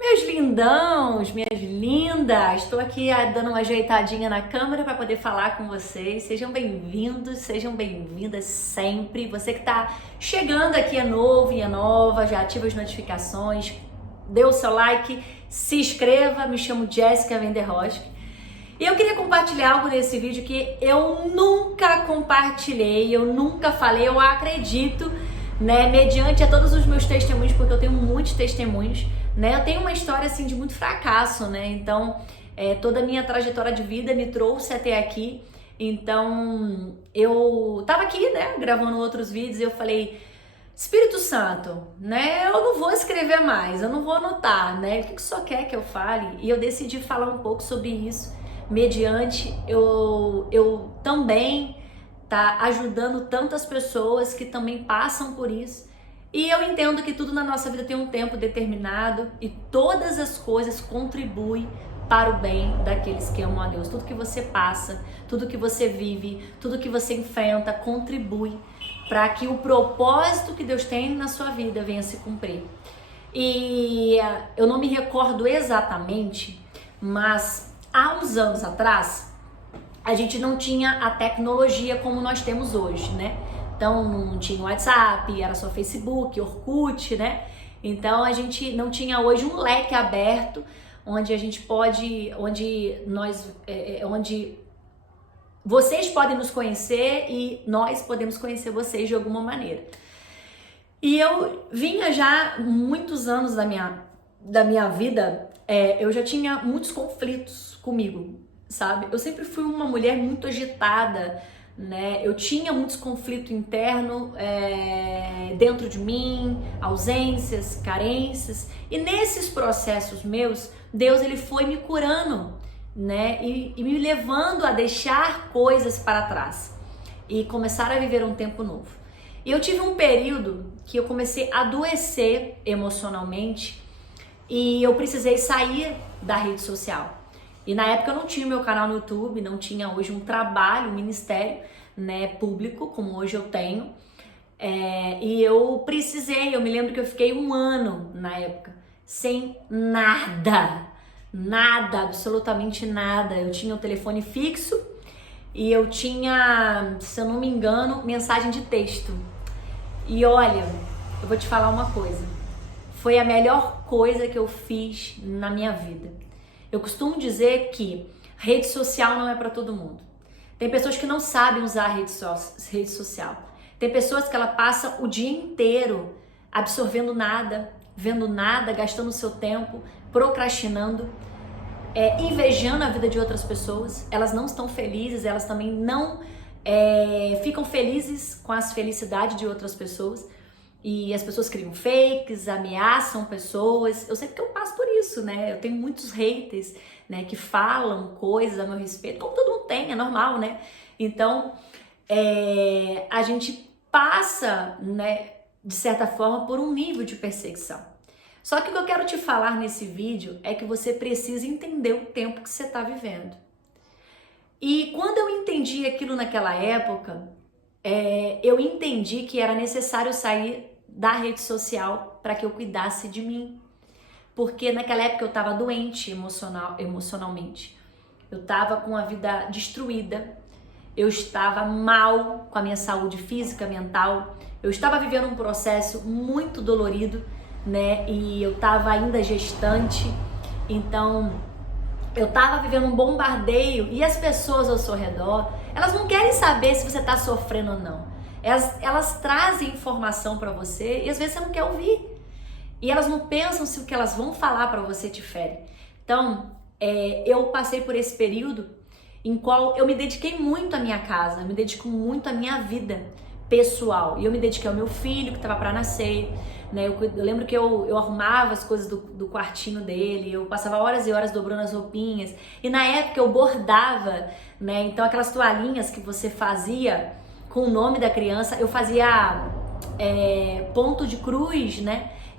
Meus lindãos, minhas lindas, estou aqui dando uma ajeitadinha na câmera para poder falar com vocês. Sejam bem-vindos, sejam bem-vindas sempre. Você que está chegando aqui é novo e é nova, já ativa as notificações, dê o seu like, se inscreva. Me chamo Jéssica Venderrosk e eu queria compartilhar algo nesse vídeo que eu nunca compartilhei, eu nunca falei, eu acredito, mediante a todos os meus testemunhos, porque eu tenho muitos testemunhos, eu tenho uma história assim de muito fracasso, então toda a minha trajetória de vida me trouxe até aqui. Então eu tava aqui, gravando outros vídeos e eu falei: Espírito Santo, eu não vou escrever mais, eu não vou anotar, o que o senhor quer que eu fale? E eu decidi falar um pouco sobre isso, mediante eu também tá ajudando tantas pessoas que também passam por isso. E eu entendo que tudo na nossa vida tem um tempo determinado e todas as coisas contribuem para o bem daqueles que amam a Deus. Tudo que você passa, tudo que você vive, tudo que você enfrenta contribui para que o propósito que Deus tem na sua vida venha se cumprir. E eu não me recordo exatamente, mas há uns anos atrás a gente não tinha a tecnologia como nós temos hoje, Então não tinha WhatsApp, era só Facebook, Orkut, Então a gente não tinha hoje um leque aberto onde a gente pode, onde vocês podem nos conhecer e nós podemos conhecer vocês de alguma maneira. E eu vinha já muitos anos da minha vida, eu já tinha muitos conflitos comigo, sabe? Eu sempre fui uma mulher muito agitada, Eu tinha muitos conflitos internos dentro de mim, ausências, carências, e nesses processos meus, Deus ele foi me curando, e me levando a deixar coisas para trás e começar a viver um tempo novo. E eu tive um período que eu comecei a adoecer emocionalmente e eu precisei sair da rede social. E na época eu não tinha meu canal no YouTube, não tinha hoje um trabalho, um ministério, público, como hoje eu tenho. E eu me lembro que eu fiquei um ano na época, sem nada, absolutamente nada. Eu tinha o telefone fixo e eu tinha, se eu não me engano, mensagem de texto. E olha, eu vou te falar uma coisa, foi a melhor coisa que eu fiz na minha vida. Eu costumo dizer que rede social não é para todo mundo. Tem pessoas que não sabem usar a rede social. Tem pessoas que ela passa o dia inteiro absorvendo nada, vendo nada, gastando o seu tempo, procrastinando, invejando a vida de outras pessoas. Elas não estão felizes, elas também não ficam felizes com as felicidades de outras pessoas. E as pessoas criam fakes, ameaçam pessoas. Eu sei porque eu passo por isso, Eu tenho muitos haters, que falam coisas a meu respeito, como todo mundo tem, é normal, Então, a gente passa, de certa forma, por um nível de perseguição. Só que o que eu quero te falar nesse vídeo é que você precisa entender o tempo que você está vivendo. E quando eu entendi aquilo naquela época, eu entendi que era necessário sair da rede social para que eu cuidasse de mim. Porque naquela época eu estava doente emocionalmente. Eu estava com a vida destruída. Eu estava mal com a minha saúde física, mental. Eu estava vivendo um processo muito dolorido, E eu estava ainda gestante. Então, eu estava vivendo um bombardeio e as pessoas ao seu redor, elas não querem saber se você está sofrendo ou não. Elas trazem informação para você e às vezes você não quer ouvir. E elas não pensam se o que elas vão falar para você te fere. Então, eu passei por esse período em qual eu me dediquei muito à minha casa, eu me dedico muito à minha vida pessoal. E eu me dediquei ao meu filho que estava para nascer, Eu lembro que eu arrumava as coisas do quartinho dele, eu passava horas e horas dobrando as roupinhas. E na época eu bordava, Então aquelas toalhinhas que você fazia com o nome da criança, eu fazia ponto de cruz,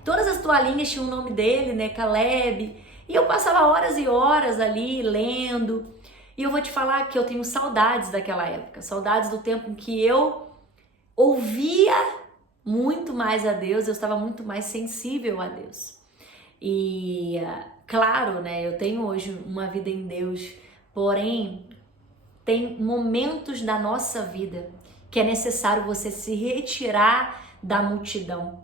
Todas as toalhinhas tinham o nome dele, Caleb. E eu passava horas e horas ali lendo. E eu vou te falar que eu tenho saudades daquela época, saudades do tempo em que eu ouvia muito mais a Deus, eu estava muito mais sensível a Deus. E claro, né, eu tenho hoje uma vida em Deus, porém tem momentos da nossa vida que é necessário você se retirar da multidão.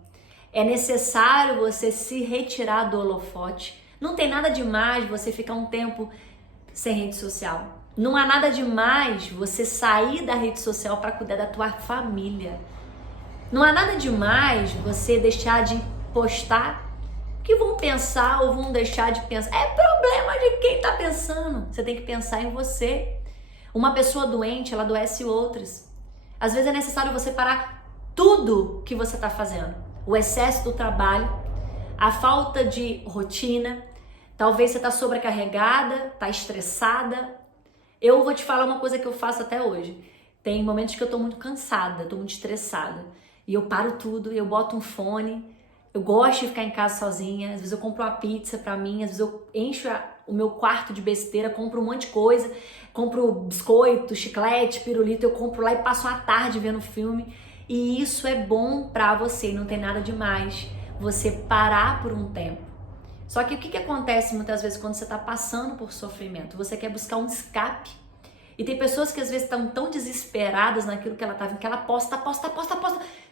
É necessário você se retirar do holofote. Não tem nada demais você ficar um tempo sem rede social. Não há nada demais você sair da rede social para cuidar da tua família. Não há nada demais você deixar de postar. O que vão pensar ou vão deixar de pensar? É problema de quem está pensando. Você tem que pensar em você. Uma pessoa doente, ela adoece outras. Às vezes é necessário você parar tudo que você está fazendo. O excesso do trabalho, a falta de rotina, talvez você está sobrecarregada, está estressada. Eu vou te falar uma coisa que eu faço até hoje. Tem momentos que eu estou muito cansada, estou muito estressada. E eu paro tudo, eu boto um fone. Eu gosto de ficar em casa sozinha. Às vezes eu compro uma pizza pra mim, às vezes eu encho o meu quarto de besteira, compro um monte de coisa. Compro biscoito, chiclete, pirulito, eu compro lá e passo uma tarde vendo filme. E isso é bom pra você, não tem nada demais você parar por um tempo. Só que o que acontece muitas vezes quando você está passando por sofrimento? Você quer buscar um escape. E tem pessoas que às vezes estão tão desesperadas naquilo que ela está vendo, que ela posta,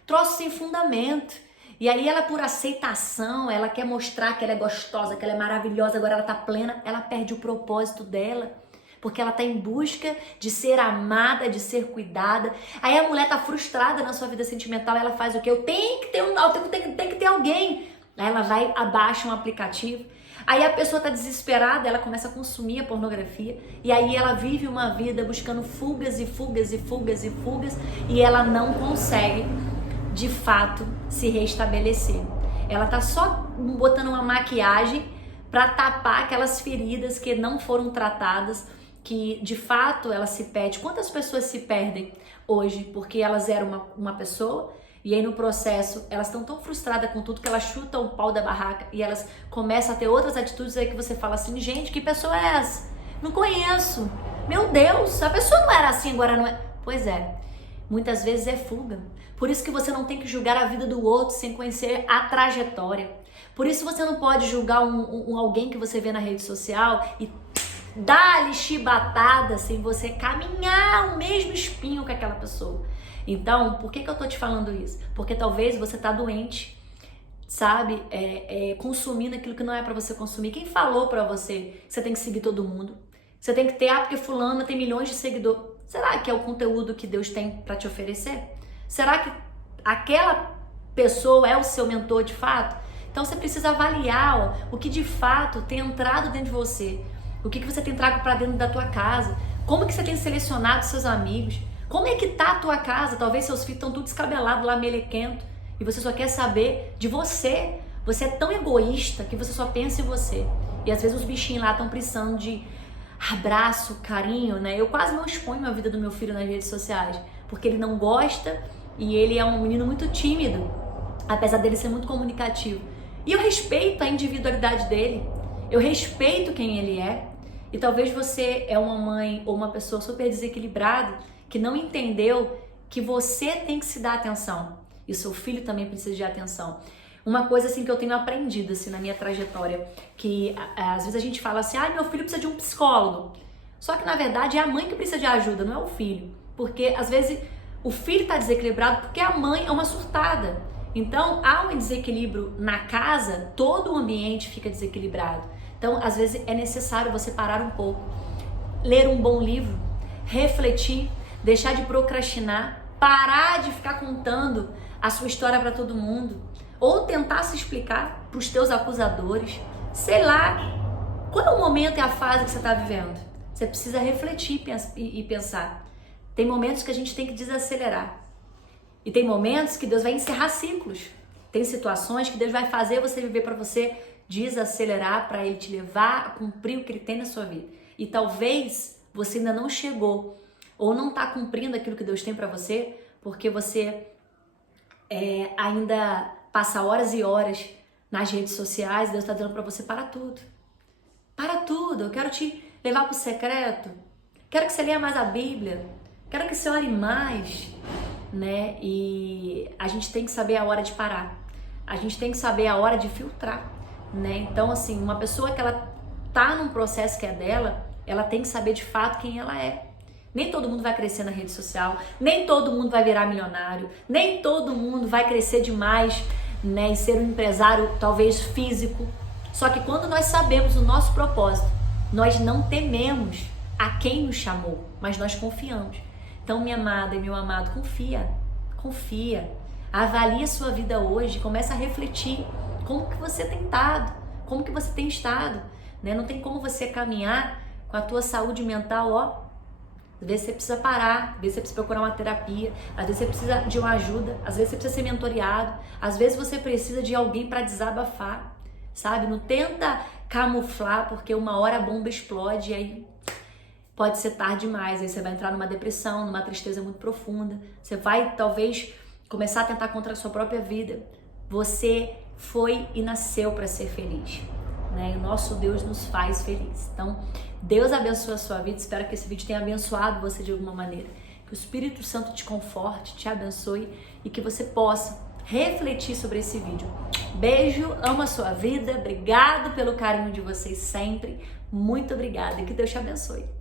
troço sem fundamento. E aí ela, por aceitação, ela quer mostrar que ela é gostosa, que ela é maravilhosa, agora ela está plena, ela perde o propósito dela. Porque ela está em busca de ser amada, de ser cuidada. Aí a mulher está frustrada na sua vida sentimental, ela faz o quê? Eu tenho que ter tem que ter alguém. Aí ela vai, abaixa um aplicativo. Aí a pessoa está desesperada, ela começa a consumir a pornografia. E aí ela vive uma vida buscando fugas e fugas e fugas e fugas. E ela não consegue, de fato, se restabelecer. Ela está só botando uma maquiagem para tapar aquelas feridas que não foram tratadas, que de fato ela se perde. Quantas pessoas se perdem hoje porque elas eram uma pessoa e aí no processo elas estão tão frustradas com tudo que elas chutam o pau da barraca e elas começam a ter outras atitudes aí que você fala assim, gente, que pessoa é essa? Não conheço. Meu Deus, a pessoa não era assim, agora não é. Pois é, muitas vezes é fuga. Por isso que você não tem que julgar a vida do outro sem conhecer a trajetória. Por isso você não pode julgar alguém que você vê na rede social e dá-lhe chibatada sem você caminhar o mesmo espinho que aquela pessoa. Então, por que eu tô te falando isso? Porque talvez você tá doente, sabe? Consumindo aquilo que não é pra você consumir. Quem falou pra você que você tem que seguir todo mundo? Você tem que ter, porque fulano tem milhões de seguidores. Será que é o conteúdo que Deus tem pra te oferecer? Será que aquela pessoa é o seu mentor de fato? Então você precisa avaliar o que de fato tem entrado dentro de você. O que você tem trago para dentro da tua casa? Como que você tem selecionado seus amigos? Como é que tá a tua casa? Talvez seus filhos estão tudo descabelados lá, melequento, e você só quer saber de você. Você é tão egoísta que você só pensa em você. E às vezes os bichinhos lá estão precisando de abraço, carinho, né? Eu quase não exponho a vida do meu filho nas redes sociais, porque ele não gosta e ele é um menino muito tímido, apesar dele ser muito comunicativo. E eu respeito a individualidade dele, eu respeito quem ele é. E talvez você é uma mãe ou uma pessoa super desequilibrada que não entendeu que você tem que se dar atenção e o seu filho também precisa de atenção. Uma coisa assim que eu tenho aprendido assim na minha trajetória, que às vezes a gente fala assim, meu filho precisa de um psicólogo. Só que na verdade é a mãe que precisa de ajuda, não é o filho. Porque às vezes o filho está desequilibrado porque a mãe é uma surtada. Então há um desequilíbrio na casa, todo o ambiente fica desequilibrado. Então, às vezes é necessário você parar um pouco, ler um bom livro, refletir, deixar de procrastinar, parar de ficar contando a sua história para todo mundo, ou tentar se explicar para os teus acusadores, sei lá. Qual é o momento e a fase que você está vivendo? Você precisa refletir e pensar. Tem momentos que a gente tem que desacelerar. E tem momentos que Deus vai encerrar ciclos. Tem situações que Deus vai fazer você viver para você desacelerar, para Ele te levar a cumprir o que Ele tem na sua vida. E talvez você ainda não chegou ou não está cumprindo aquilo que Deus tem para você, porque você ainda passa horas e horas nas redes sociais. Deus está dizendo para você, para tudo. Para tudo. Eu quero te levar para o secreto. Quero que você leia mais a Bíblia. Quero que você ore mais, né? E a gente tem que saber a hora de parar. A gente tem que saber a hora de filtrar. né? Então, assim, uma pessoa que ela tá num processo que é dela, ela tem que saber de fato quem ela é. Nem todo mundo vai crescer na rede social, nem todo mundo vai virar milionário, nem todo mundo vai crescer demais, né, e ser um empresário talvez físico. Só que quando nós sabemos o nosso propósito, nós não tememos a quem nos chamou, mas nós confiamos. Então, minha amada e meu amado, confia. Avalie a sua vida hoje, começa a refletir como que você tem estado, como que você tem estado, né? Não tem como você caminhar com a tua saúde mental, ó. Às vezes você precisa parar, às vezes você precisa procurar uma terapia, às vezes você precisa de uma ajuda, às vezes você precisa ser mentoreado, às vezes você precisa de alguém para desabafar, sabe? Não tenta camuflar, porque uma hora a bomba explode e aí pode ser tarde demais, aí você vai entrar numa depressão, numa tristeza muito profunda, você vai talvez começar a tentar contra a sua própria vida. Você foi e nasceu para ser feliz, né? E o nosso Deus nos faz feliz. Então, Deus abençoe a sua vida. Espero que esse vídeo tenha abençoado você de alguma maneira. Que o Espírito Santo te conforte, te abençoe e que você possa refletir sobre esse vídeo. Beijo, amo a sua vida. Obrigado pelo carinho de vocês sempre. Muito obrigada e que Deus te abençoe.